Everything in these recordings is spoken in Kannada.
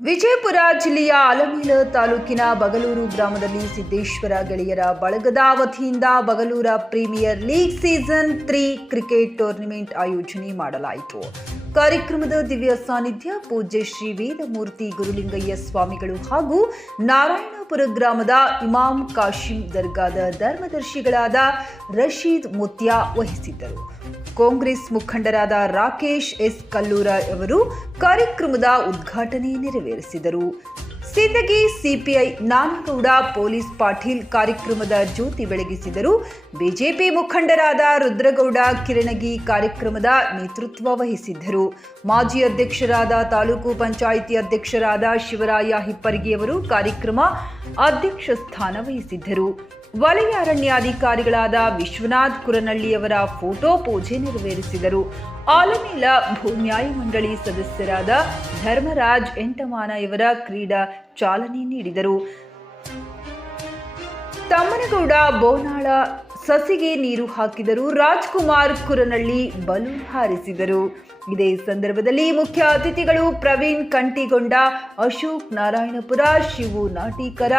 ವಿಜಯಪುರ ಜಿಲ್ಲೆಯ ಆಲಮೀಲ ತಾಲೂಕಿನ ಬಗಲೂರು ಗ್ರಾಮದಲ್ಲಿ ಸಿದ್ದೇಶ್ವರ ಗೆಳೆಯರ ಬಳಗದ ವತಿಯಿಂದ ಬಗಲೂರ premier league season three cricket tournament ಆಯೋಜನೆ ಮಾಡಲಾಯಿತು. ಕಾರ್ಯಕ್ರಮದ ದಿವ್ಯ ಸಾನ್ನಿಧ್ಯ ಪೂಜ್ಯ ಶ್ರೀ ವೇದಮೂರ್ತಿ ಗುರುಲಿಂಗಯ್ಯ ಸ್ವಾಮಿಗಳು ಹಾಗೂ ನಾರಾಯಣಪುರ ಗ್ರಾಮದ ಇಮಾಮ್ ಕಾಶಿಂ ದರ್ಗಾದ ಧರ್ಮದರ್ಶಿಗಳಾದ ರಶೀದ್ ಮುತ್ಯಾ ವಹಿಸಿದ್ದರು. ಕಾಂಗ್ರೆಸ್ ಮುಖಂಡರಾದ ರಾಕೇಶ್ ಎಸ್ ಕಲ್ಲೂರ ಅವರು ಕಾರ್ಯಕ್ರಮದ ಉದ್ಘಾಟನೆ ನೆರವೇರಿಸಿದರು. ಸಿಂದಗಿ ಸಿಪಿಐ ನಾನಗೌಡ ಪೊಲೀಸ್ ಪಾಟೀಲ್ ಕಾರ್ಯಕ್ರಮದ ಜ್ಯೋತಿ ಬೆಳಗಿಸಿದರು. ಬಿಜೆಪಿ ಮುಖಂಡರಾದ ರುದ್ರಗೌಡ ಕಿರಣಗಿ ಕಾರ್ಯಕ್ರಮದ ನೇತೃತ್ವ ವಹಿಸಿದ್ದರು. ಮಾಜಿ ಅಧ್ಯಕ್ಷರಾದ ತಾಲೂಕು ಪಂಚಾಯಿತಿ ಅಧ್ಯಕ್ಷರಾದ ಶಿವರಾಯ ಹಿಪ್ಪರಿಗೆಯವರು ಕಾರ್ಯಕ್ರಮ ಅಧ್ಯಕ್ಷ ಸ್ಥಾನ ವಹಿಸಿದ್ದರು. ವಲಯ ಅರಣ್ಯಾಧಿಕಾರಿಗಳಾದ ವಿಶ್ವನಾಥ್ ಕುರನಳ್ಳಿಯವರ ಫೋಟೋ ಪೂಜೆ ನೆರವೇರಿಸಿದರು. ಆಲಮೇಲ ಭೂ ನ್ಯಾಯ ಮಂಡಳಿ ಸದಸ್ಯರಾದ ಧರ್ಮರಾಜ್ ಎಂಟಮಾನ ಇವರ ಕ್ರೀಡಾ ಚಾಲನೆ ನೀಡಿದರು. ತಮ್ಮನಗೌಡ ಬೋನಾಳ ಸಸಿಗೆ ನೀರು ಹಾಕಿದರು ರಾಜ್ಕುಮಾರ್ ಕುರನಳ್ಳಿ ಬಲೂನ್ ಹಾರಿಸಿದರು. ಇದೇ ಸಂದರ್ಭದಲ್ಲಿ ಮುಖ್ಯ ಅತಿಥಿಗಳು ಪ್ರವೀಣ್ ಕಂಟಿಗೊಂಡ ಅಶೋಕ್ ನಾರಾಯಣಪುರ, ಶಿವು ನಾಟೀಕರ,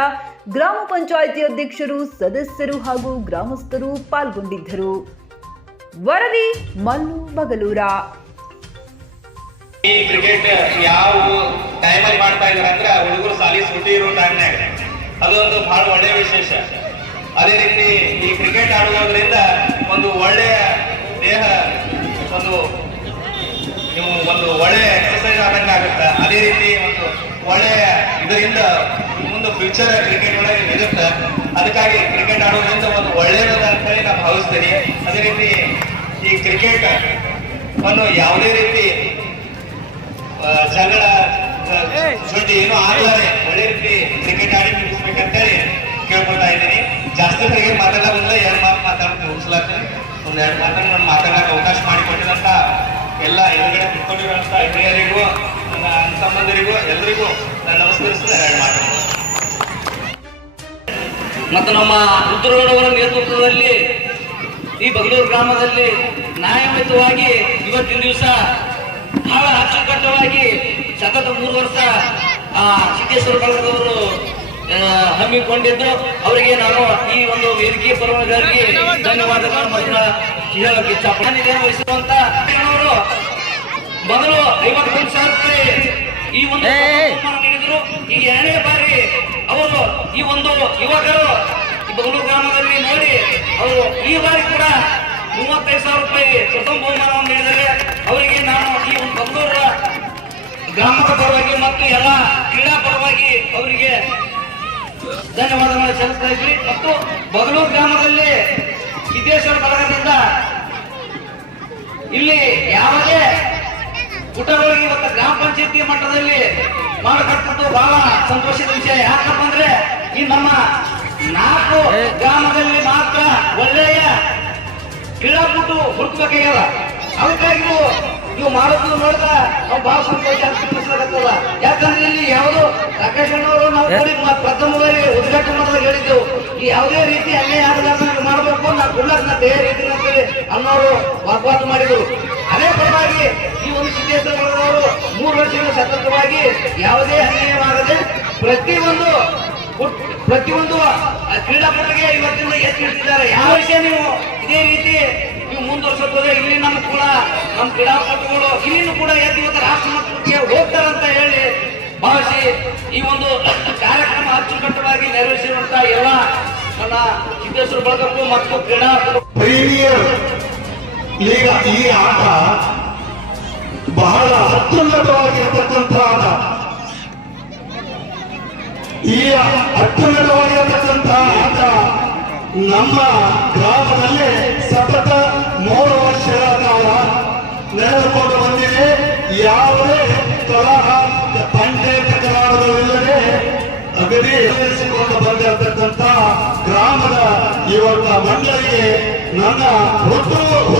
ಗ್ರಾಮ ಪಂಚಾಯಿತಿ ಅಧ್ಯಕ್ಷರು, ಸದಸ್ಯರು ಹಾಗೂ ಗ್ರಾಮಸ್ಥರು ಪಾಲ್ಗೊಂಡಿದ್ದರು. ವರದಿ ಮಲ್ಲು ಬಗಲೂರ ಈ ಕ್ರಿಕೆಟ್ ಯಾವ ಟೈಮಲ್ಲಿ ಮಾಡ್ತಾ ಇದ್ರೆ ಅಂದ್ರೆ ಹುಡುಗರು ಸಾಲಿ ಸೂಟಿ ಇರೋ ಟೈಮ್ನಾಗ ಅದೊಂದು ಬಹಳ ಒಳ್ಳೆಯ ವಿಶೇಷ. ಅದೇ ರೀತಿ ಈ ಕ್ರಿಕೆಟ್ ಆಡುವುದರಿಂದ ಒಂದು ಒಳ್ಳೆಯ ದೇಹ, ಒಂದು ನೀವು ಒಂದು ಒಳ್ಳೆಯ ಎಕ್ಸಸೈಸ್ ಆದಂಗೆ ಆಗುತ್ತೆ. ಅದೇ ರೀತಿ ಒಂದು ಒಳ್ಳೆಯ ಇದರಿಂದ ಮುಂದೆ ಫ್ಯೂಚರ್ ಕ್ರಿಕೆಟ್ ಒಳಗೆ ಇರುತ್ತೆ ಅದಕ್ಕಾಗಿ ಕ್ರಿಕೆಟ್ ಆಡೋದ್ರಿಂದ ಒಂದು ಒಳ್ಳೆಯದ ಅಂತ ಹೇಳಿ ನಾನು ಭಾವಿಸ್ತೀನಿ. ಅದೇ ರೀತಿ ಈ ಕ್ರಿಕೆಟ್ ಅನ್ನು ಯಾವುದೇ ರೀತಿ ಜಗಳ ಸುದ್ದಿ ಏನು ಆಗಲಾರೆ ಒಳ್ಳೆ ರೀತಿ ಒಂದು ಎರಡು ಮಾತನ್ನು ನಾನು ಮಾತಾಡೋಕೆ ಅವಕಾಶ ಮಾಡಿಕೊಟ್ಟಿದಂತ ಎಲ್ಲ ಎದುರುಗಡೆ ಕುತ್ಕೊಂಡಿರುವಂತ ಹಿರಿಯರಿಗೂ, ನನ್ನ ಸಂಬಂಧರಿಗೂ ಎಲ್ಲರಿಗೂ ನಾನು ನಮಸ್ಕರಿಸಿದ ಎರಡು ಮತ್ತು ನಮ್ಮ ರುದ್ರಗೌಡವರ ನೇತೃತ್ವದಲ್ಲಿ ಈ ಬಗಲೂರು ಗ್ರಾಮದಲ್ಲಿ ನ್ಯಾಯಯುತವಾಗಿ ಇವತ್ತಿನ ದಿವಸ ಬಹಳ ಅಚ್ಚುಕಟ್ಟವಾಗಿ ಸತತ ಮೂರು ವರ್ಷ ಆ ಸಿದ್ದೇಶ್ವರ ಬಳಗದವರು ಹಮ್ಮಿಕೊಂಡಿದ್ದು ಅವರಿಗೆ ನಾನು ಈ ಒಂದು ವೇದಿಕೆ ಪರವಾಗಿ ಧನ್ಯವಾದಗಳನ್ನು ಹೇಳಕ್ಕೆ ಇಚ್ಛಪಡ್ತೀನಿ. ವಹಿಸುವಂತ ಮೊದಲು ಐವತ್ತೊಂದು ಸಾವಿರ ರೂಪಾಯಿ ಈ ಒಂದು ನೀಡಿದ್ರು. ಈ ಎರಡನೇ ಬಾರಿ ಅವರು ಈ ಒಂದು ಯುವಕರು ಬಗಲು ಗ್ರಾಮದಲ್ಲಿ ನೋಡಿ ಅವರು ಈ ಬಾರಿ ಕೂಡ ಮೂವತ್ತೈದು ಸಾವಿರ ರೂಪಾಯಿ ಪ್ರಥಮ ಬಹುಮಾನವನ್ನು ನೀಡಿದರೆ ಅವರಿಗೆ ನಾನು ಈ ಒಂದು ಬಂಗೂರ ಗ್ರಾಮದ ಪರವಾಗಿ ಮತ್ತು ಎಲ್ಲ ಕ್ರೀಡಾ ಪರವಾಗಿ ಅವರಿಗೆ ಧನ್ಯವಾದಗಳನ್ನು ಸಲ್ಲಿಸ್ತಾ ಇದ್ವಿ ಮತ್ತು ಬಗಲೂರು ಗ್ರಾಮದಲ್ಲಿ ಸಿದ್ದೇಶ್ವರ ಬಳಗದಿಂದ ಇಲ್ಲಿ ಯಾವುದೇ ಪುಟಗಳಿಗೆ ಇವತ್ತು ಗ್ರಾಮ ಪಂಚಾಯತಿ ಮಟ್ಟದಲ್ಲಿ ಮಾಡಕಟ್ಟದ್ದು ಬಹಳ ಸಂತೋಷದ ವಿಷಯ. ಯಾಕಪ್ಪ ಅಂದ್ರೆ ಈ ನಮ್ಮ ನಾಲ್ಕು ಗ್ರಾಮದಲ್ಲಿ ಮಾತ್ರ ಒಳ್ಳೆಯ ಕ್ರೀಡಾಪಟು ಹುಡುಕಬೇಕಾಗ್ಯದ. ಅದಕ್ಕಾಗಿ ಇವು ಮಾಡೋದು ನೋಡಿದ ನಾವು ಬಹಳ ಸಂತೋಷ ಅನಿಸ್ಲಾಗತ್ತದ ಯಾಕಂದ್ರೆ ಇಲ್ಲಿ ಯಾವುದು ರಾಕೇಶ್ ಅಣ್ಣವರು ನಾವು ಪ್ರಥಮದಲ್ಲಿ ಉದ್ಘಾಟನೆ ಮಾಡಿದಾಗ ಹೇಳಿದ್ದೆವು. ಈ ಯಾವುದೇ ರೀತಿ ಅನ್ಯಾಯ ಆಗಲಾರ್ದಂಗೆ ಮಾಡಬೇಕು ನಾವು ಕೊಡ್ಲಕ್ ನಾ ತಯಾರಿ ರೀತಿ ಅಂತೇಳಿ ಅನ್ನೋರು ವಾಗ್ವಾದ ಮಾಡಿದ್ರು. ಅದೇ ಪರವಾಗಿ ಈ ಒಂದು ಸಿದ್ದೇಶ್ವರವರು ಮೂರು ವರ್ಷಗಳ ಸತತವಾಗಿ ಯಾವುದೇ ಅನ್ಯಾಯವಾಗದೆ ಪ್ರತಿಯೊಂದು ಪ್ರತಿಯೊಂದು ಕ್ರೀಡಾಪಟುಗೆ ಇವತ್ತಿನ ಎತ್ತಿ ಹಿಡಿದಿದ್ದಾರೆ ಯಾವ ವಿಷಯ ನೀವು ಇದೇ ರೀತಿ ನೀವು ಮುಂದುವರ್ಸೋದ್ರೆ ಇಲ್ಲಿ ನಮ್ಮ ಕೂಡ ನಮ್ಮ ಕ್ರೀಡಾಪಟುಗಳು ಇಲ್ಲಿನೂ ಕೂಡ ಎದ್ದು ಇವತ್ತು ರಾಷ್ಟ್ರ ಮಟ್ಟಕ್ಕೆ ಹೋಗ್ತಾರಂತ ಹೇಳಿ ಭಾವಿಸಿ ಈ ಒಂದು ಕಾರ್ಯಕ್ರಮ ಅಚ್ಚುಕಟ್ಟವಾಗಿ ನೆರವೇರಿಸಿರುವಂತ ಎಲ್ಲ ನನ್ನ ಸಿದ್ದೇಶ್ವರ ಬಳಗಕ್ಕೂ ಮತ್ತು ಕ್ರೀಡಾಪಟು ಪ್ರೀಮಿಯರ್ ಈಗ ಈ ಆಟ ಬಹಳ ಅತ್ಯುನ್ನತವಾಗಿರತಕ್ಕಂಥ ಆಟ. ಈ ಅತ್ಯುನ್ನತವಾಗಿರತಕ್ಕಂತಹ ಆಟ ನಮ್ಮ ಗ್ರಾಮದಲ್ಲಿ ಸತತ ಮೂರು ವರ್ಷಗಳ ಕಾಲ ನಡೆದುಕೊಂಡು ಬಂದಿದೆ. ಯಾವುದೇ ಕಲಹ ತಂಟೆ ತಕರಾರುಗಳಿಲ್ಲದೆ ಅಗದಿ ಎದುರಿಸಿಕೊಂಡು ಬಂದಿರತಕ್ಕಂತಹ ಗ್ರಾಮದ ಇವತ್ತ ಮಂಡಳಿಗೆ ನನ್ನ ಹೃತ್ಪೂರ್ವಕವಾದ